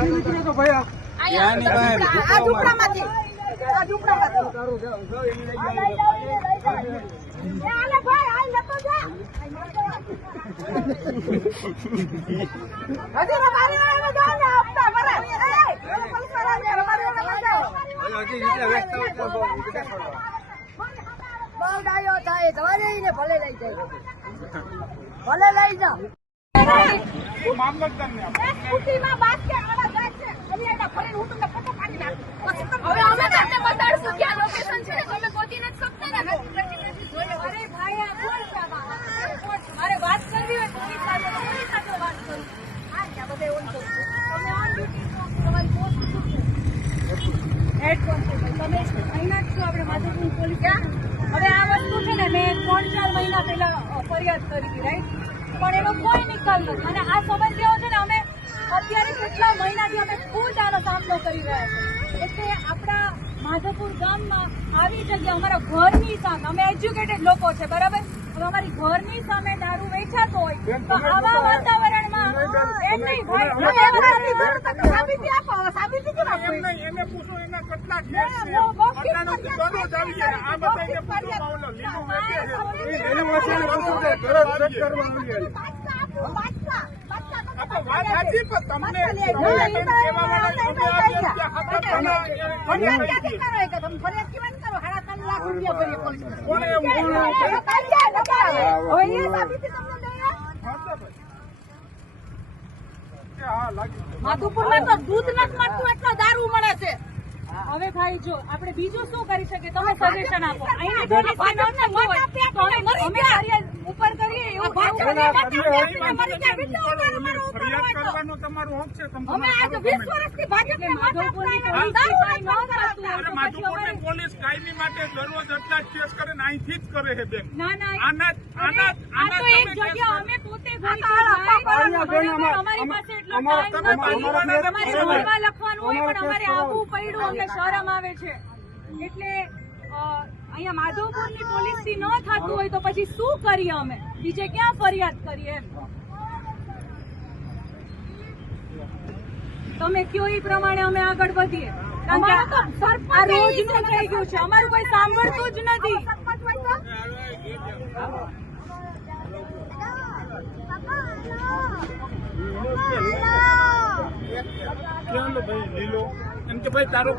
હવે આ વસ્તુ છે ને મેં 3-4 મહિના પહેલા ફરિયાદ કરી હતી, રાઈટ? પણ એનો કોઈ નિકાલ નથી. અને આ સમસ્યાઓ છે ને અમે અત્યારે કેટલા મહિનાથી અમે ખુદ આનો સામનો કરી રહ્યા છીએ. એટલે આપણા માધવપુર ગામમાં આવી જગ્યા અમારા ઘરની સામે, અમે એજ્યુકેટેડ લોકો છે, બરાબર? હવે અમારી ઘરની સામે દારૂ વેચાતો હોય તો આવા વાતાવરણમાં એમ નહીં માધુપુરમાં તો દૂધ નથી મળતું એટલો દારૂ મળે છે. હવે ભાઈ જો આપણે બીજું શું કરી શકીએ, તમે સજેશન આપો. ઉપર કરીએ એવું પોલીસ કાયમી માટે દરરોજ એટલા કેસ કરે ને અહીંથી જ કરે છે બેન. અમે પોતે અમારી પાસે એટલો ટાઈમ લખવાનું હોય પણ અમારે આવવું પડ્યું, અમને શરમ આવે છે. એટલે અહીંયા માધવપુરની પોલીસથી ન થતું હોય તો પછી શું કરીએ અમે? બીજે ક્યાં ફરિયાદ કરીએ? એમ તમે કયો એ પ્રમાણે અમે આગળ વધીએ. કારણ કે આ રોજનું થઈ ગયું છે, અમારું કોઈ સાંભળતું જ નથી. ભાઈ લીલો એમ કે ભાઈ તારો